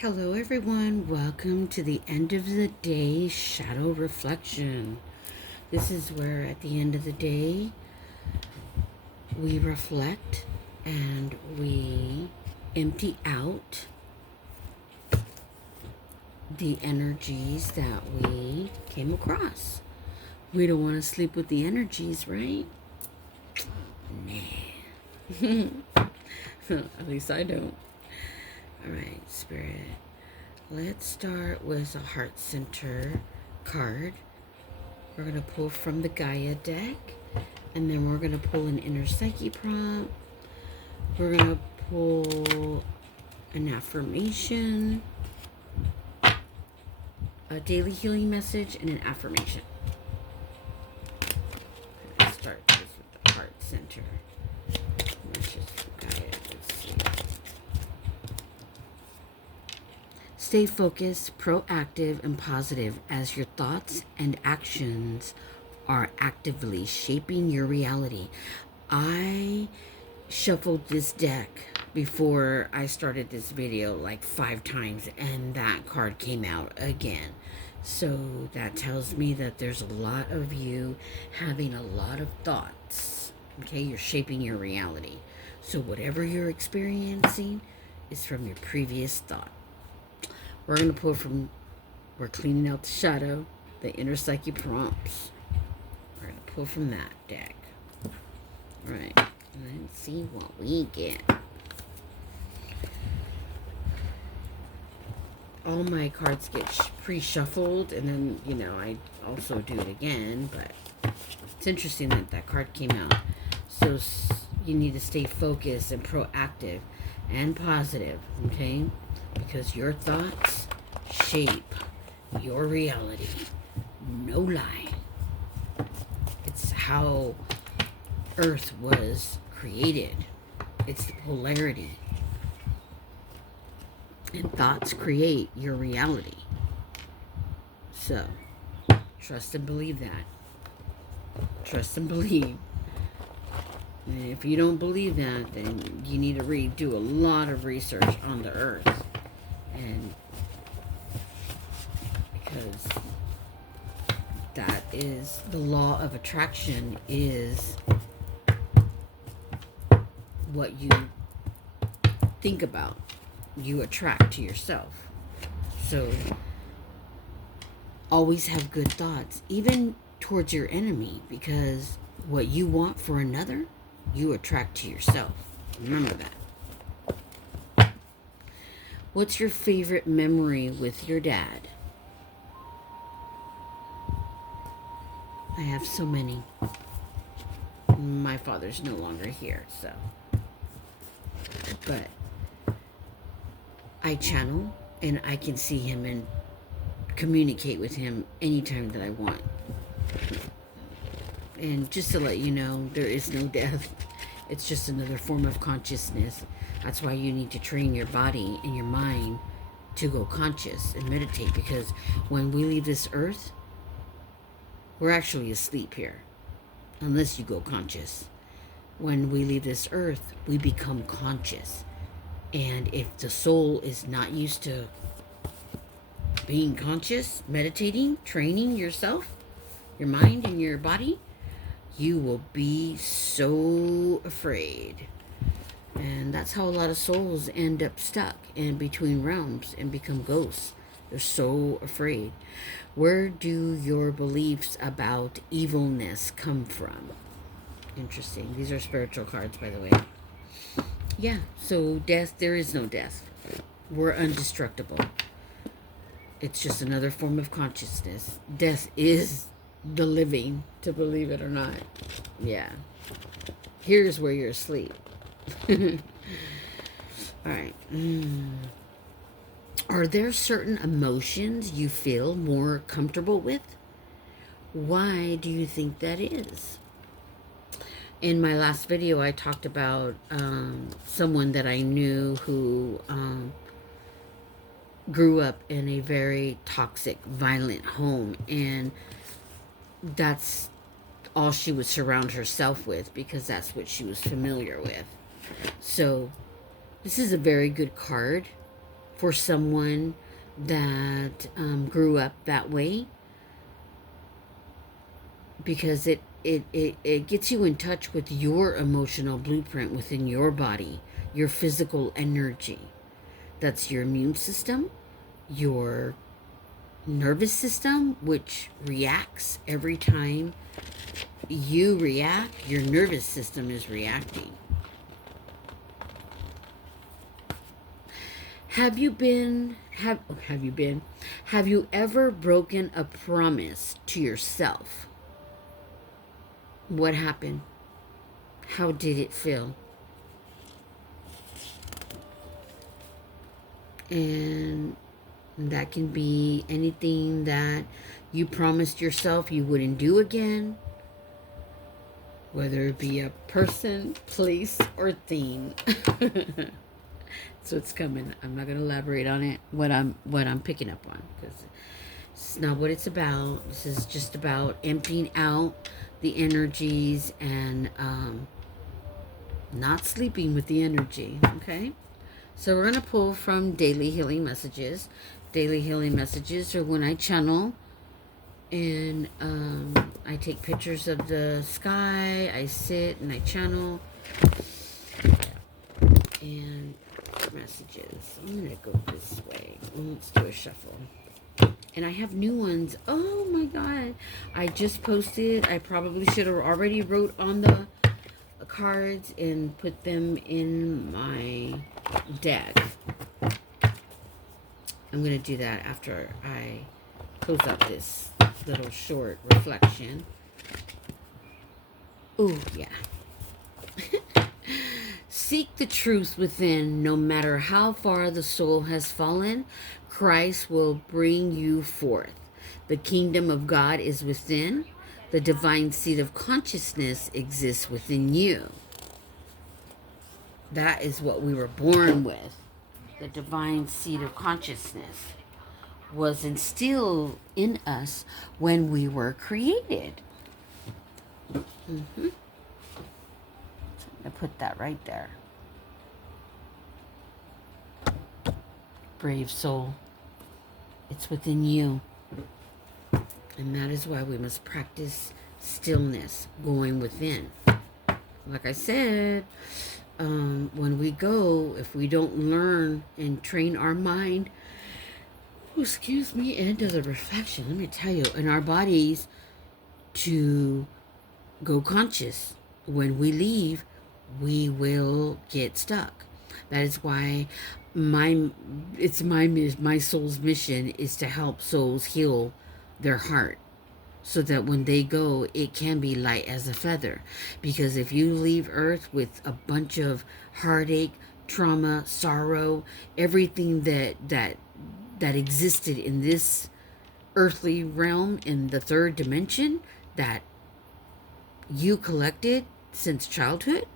Hello, everyone. Welcome to the end of the day shadow reflection. This is where, at the end of the day, we reflect and we empty out the energies that we came across. We don't want to sleep with the energies, right? Nah. At least I don't. All right, Spirit. Let's start with a heart center card. We're going to pull from the Gaia deck, and then we're going to pull an inner psyche prompt. We're going to pull an affirmation, a daily healing message, and an affirmation. Let's start this with the heart center. Message from Gaia. Let's see. Stay focused, proactive, and positive as your thoughts and actions are actively shaping your reality. I shuffled this deck before I started this video like 5 times, and that card came out again. So that tells me that there's a lot of you having a lot of thoughts. Okay, you're shaping your reality. So whatever you're experiencing is from your previous thought. We're going to pull from, we're cleaning out the shadow, the inner psyche prompts. We're going to pull from that deck. All right, let's see what we get. All my cards get pre-shuffled, and then, I also do it again, but it's interesting that that card came out. So you need to stay focused and proactive and positive, okay? Because your thoughts shape your reality. No lie. It's how Earth was created. It's the polarity. And thoughts create your reality. So, trust and believe that. Trust and believe. And if you don't believe that, then you need to do a lot of research on the Earth. And because that is the law of attraction, is what you think about, you attract to yourself. So always have good thoughts, even towards your enemy, because what you want for another, you attract to yourself. Remember that. What's your favorite memory with your dad? I have so many. My father's no longer here, so. But I channel, and I can see him and communicate with him anytime that I want. And just to let you know, there is no death. It's just another form of consciousness. That's why you need to train your body and your mind to go conscious and meditate, because when we leave this earth, we're actually asleep here, unless you go conscious. When we leave this earth, we become conscious. And if the soul is not used to being conscious, meditating, training yourself, your mind and your body, you will be so afraid. And that's how a lot of souls end up stuck in between realms and become ghosts. They're so afraid. Where do your beliefs about evilness come from? Interesting. These are spiritual cards, by the way. Yeah, so death, there is no death. We're indestructible. It's just another form of consciousness. Death is the living, to believe it or not. Yeah. Here's where you're asleep. All right. Are there certain emotions you feel more comfortable with? Why do you think that is? In my last video, I talked about someone that I knew who grew up in a very toxic, violent home, and that's all she would surround herself with, because that's what she was familiar with. So this is a very good card for someone that grew up that way, because it gets you in touch with your emotional blueprint within your body, your physical energy. That's your immune system, your nervous system, which reacts every time you react, your nervous system is reacting. Have you ever broken a promise to yourself? What happened? How did it feel? And that can be anything that you promised yourself you wouldn't do again, whether it be a person, place, or thing. So it's coming. I'm not going to elaborate on it, what I'm picking up on, because it's not what it's about. This is just about emptying out the energies and not sleeping with the energy. Okay, so we're going to pull from daily healing messages. Daily healing messages are when I channel, and I take pictures of the sky, I sit and I channel, and messages. I'm gonna go this way. Let's do a shuffle. And I have new ones. Oh my god, I just posted. I probably should have already wrote on the cards and put them in my deck. I'm gonna do that after I close out this little short reflection. Ooh, yeah. Seek the truth within. No matter how far the soul has fallen, Christ will bring you forth. The kingdom of God is within. The divine seat of consciousness exists within you. That is what we were born with. The divine seat of consciousness was instilled in us when we were created. I put that right there. Brave soul. It's within you. And that is why we must practice stillness, going within. Like I said, when we go, if we don't learn and train our mind, into the reflection, let me tell you, in our bodies to go conscious. When we leave, we will get stuck. That is why my soul's mission is to help souls heal their heart, so that when they go, it can be light as a feather. Because if you leave Earth with a bunch of heartache, trauma, sorrow, everything that existed in this earthly realm, in the third dimension, that you collected since childhood,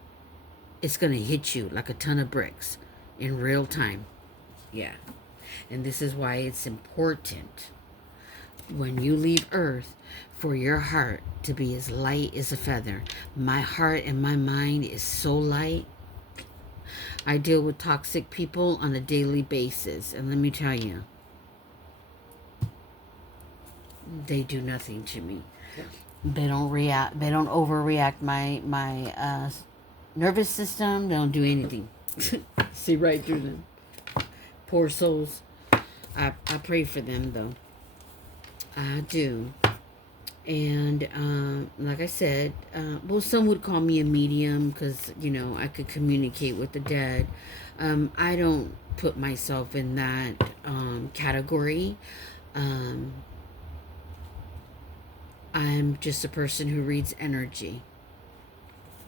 it's going to hit you like a ton of bricks in real time. Yeah. And this is why it's important, when you leave Earth, for your heart to be as light as a feather. My heart and my mind is so light. I deal with toxic people on a daily basis, and let me tell you, they do nothing to me. They don't react. They don't overreact my nervous system. They don't do anything. See right through them. Poor souls. I pray for them, though. I do. And like I said, well, some would call me a medium because, I could communicate with the dead. I don't put myself in that category. I'm just a person who reads energy.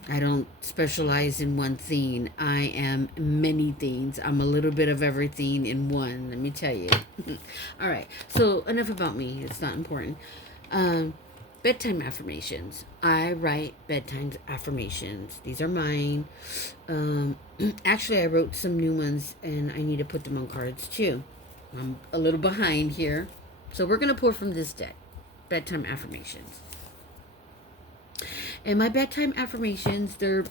I don't specialize in one thing. I am many things. I'm a little bit of everything in one, let me tell you. All right, so enough about me. It's not important. Bedtime affirmations. I write bedtime affirmations. These are mine. Actually, I wrote some new ones, and I need to put them on cards, too. I'm a little behind here. So we're going to pour from this deck. Bedtime affirmations. And my bedtime affirmations, they're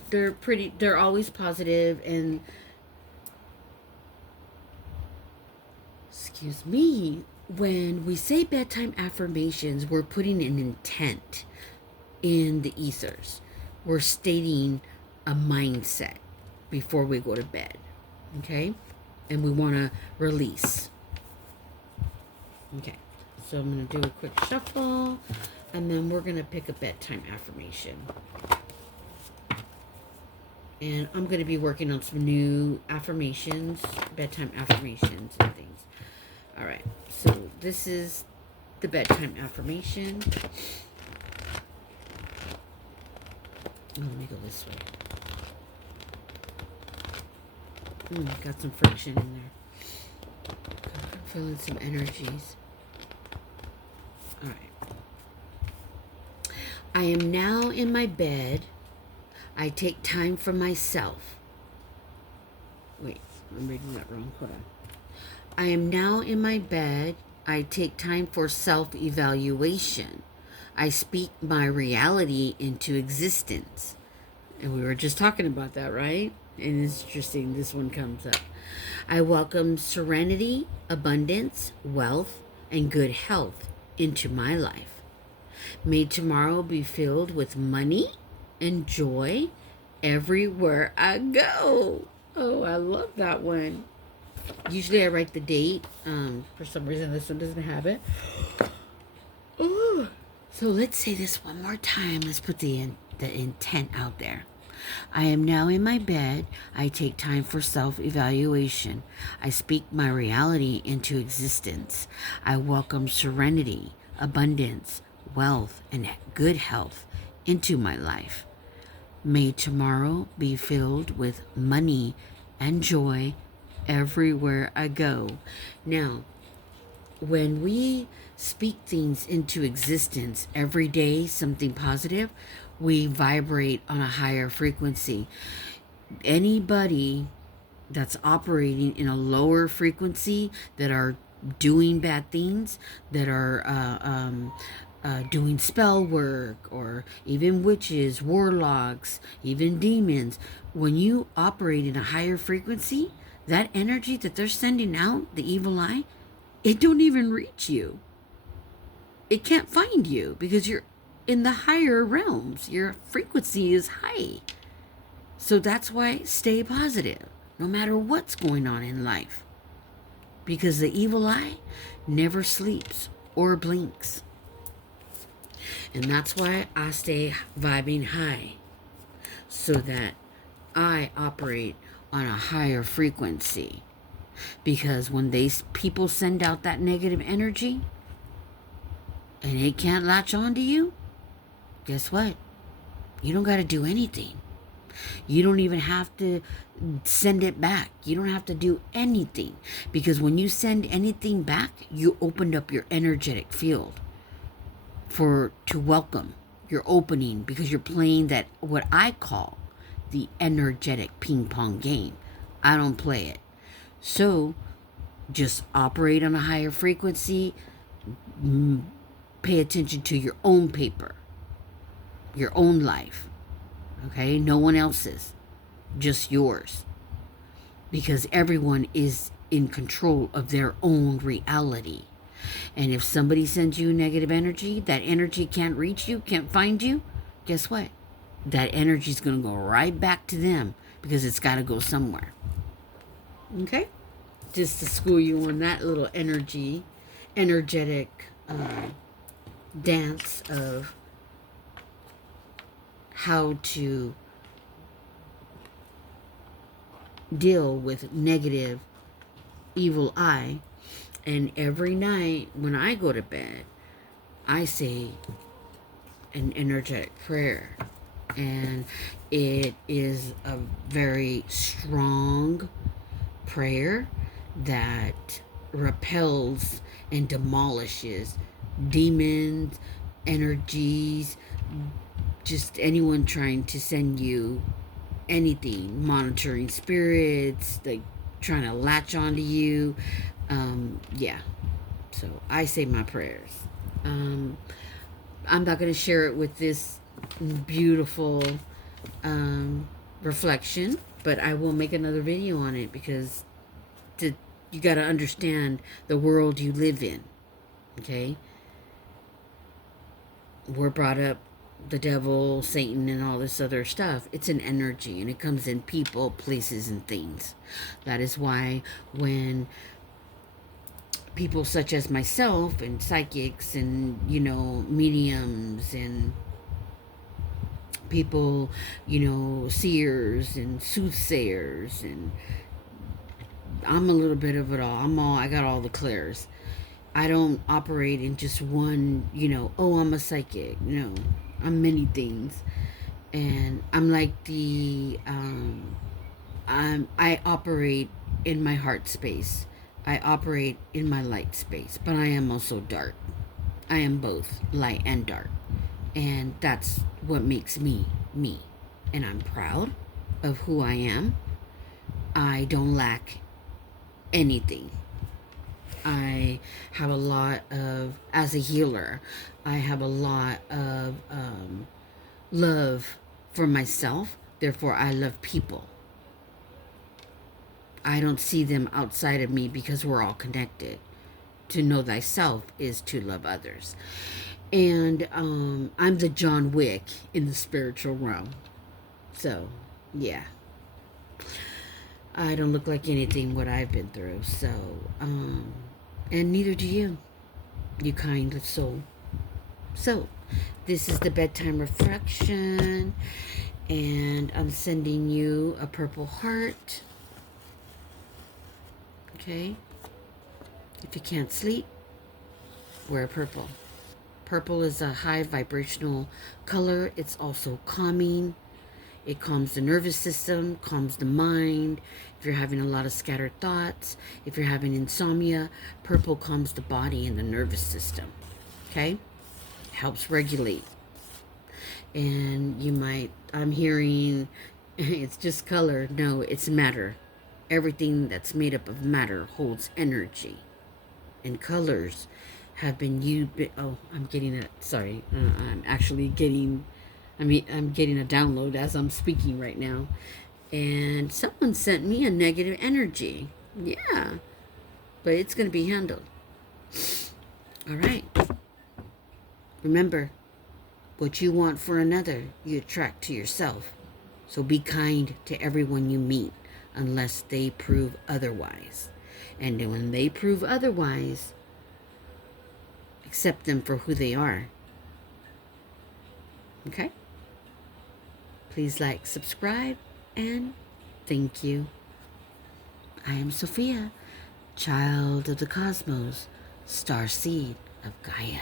always positive, and excuse me, when we say bedtime affirmations, we're putting an intent in the ethers. We're stating a mindset before we go to bed. Okay? And we want to release. Okay. So I'm going to do a quick shuffle, and then we're going to pick a bedtime affirmation. And I'm going to be working on some new affirmations, bedtime affirmations and things. All right. So this is the bedtime affirmation. Let me go this way. Got some friction in there. I'm feeling some energies. All right. I am now in my bed. I take time for myself. Wait, I'm reading that wrong. Hold on. I am now in my bed. I take time for self-evaluation. I speak my reality into existence. And we were just talking about that, right? And it's interesting, this one comes up. I welcome serenity, abundance, wealth, and good health into my life. May tomorrow be filled with money and joy everywhere I go. Oh, I love that one. Usually I write the date. For some reason, this one doesn't have it. Ooh. So let's say this one more time. Let's put the intent out there. I am now in my bed. I take time for self-evaluation. I speak my reality into existence. I welcome serenity, abundance, wealth, and good health into my life. May tomorrow be filled with money and joy everywhere I go. Now, when we speak things into existence every day, something positive, we vibrate on a higher frequency. Anybody that's operating in a lower frequency, that are doing bad things, that are doing spell work, or even witches, warlocks, even demons, when you operate in a higher frequency, that energy that they're sending out, the evil eye, it don't even reach you. It can't find you because you're in the higher realms. Your frequency is high. So that's why stay positive, no matter what's going on in life. Because the evil eye never sleeps or blinks. And that's why I stay vibing high, so that I operate on a higher frequency. Because when people send out that negative energy and it can't latch on to you, guess what? You don't got to do anything. You don't even have to send it back. You don't have to do anything. Because when you send anything back, you opened up your energetic field to welcome. You're opening, because you're playing that, what I call the energetic ping pong game. I don't play it. So just operate on a higher frequency. Pay attention to your own paper, your own life. Okay? No one else's, just yours. Because everyone is in control of their own reality. And if somebody sends you negative energy, that energy can't reach you, can't find you, guess what? That energy is going to go right back to them, because it's got to go somewhere. Okay? Just to school you on that little energetic dance of how to deal with negative evil eye. And every night when I go to bed, I say an energetic prayer. And it is a very strong prayer that repels and demolishes demons, energies, just anyone trying to send you anything, monitoring spirits, like trying to latch onto you. Yeah. So I say my prayers. I'm not going to share it with this beautiful reflection, but I will make another video on it, because You got to understand the world you live in. Okay? We're brought up the devil, Satan, and all this other stuff. It's an energy, and it comes in people, places, and things. That is why when people such as myself and psychics and, mediums and people, seers and soothsayers, and I'm a little bit of it all. I got all the clairs. I don't operate in just one, oh, I'm a psychic. No, I'm many things. And I'm like I operate in my heart space. I operate in my light space, but I am also dark. I am both light and dark. And that's what makes me, me. And I'm proud of who I am. I don't lack anything. I have a lot of, as a healer, I have a lot of love for myself. Therefore, I love people. I don't see them outside of me because we're all connected. To know thyself is to love others. And I'm the John Wick in the spiritual realm. So, yeah. I don't look like anything what I've been through. So, and neither do you, you kind of soul. So, this is the bedtime reflection. And I'm sending you a purple heart. Okay? If you can't sleep, wear purple. Purple is a high vibrational color. It's also calming. It calms the nervous system, calms the mind. If you're having a lot of scattered thoughts, if you're having insomnia, purple calms the body and the nervous system. Okay? Helps regulate. And you might, I'm hearing, it's just color. No, it's matter. Everything that's made up of matter holds energy. And colors have been used. Oh, I'm getting a, sorry. I'm actually getting, I'm getting a download as I'm speaking right now. And someone sent me a negative energy. Yeah. But it's going to be handled. All right. Remember, what you want for another, you attract to yourself. So be kind to everyone you meet unless they prove otherwise. And then when they prove otherwise, accept them for who they are. Okay? Please like, subscribe, and thank you. I am Sophia, child of the cosmos, star seed of Gaia.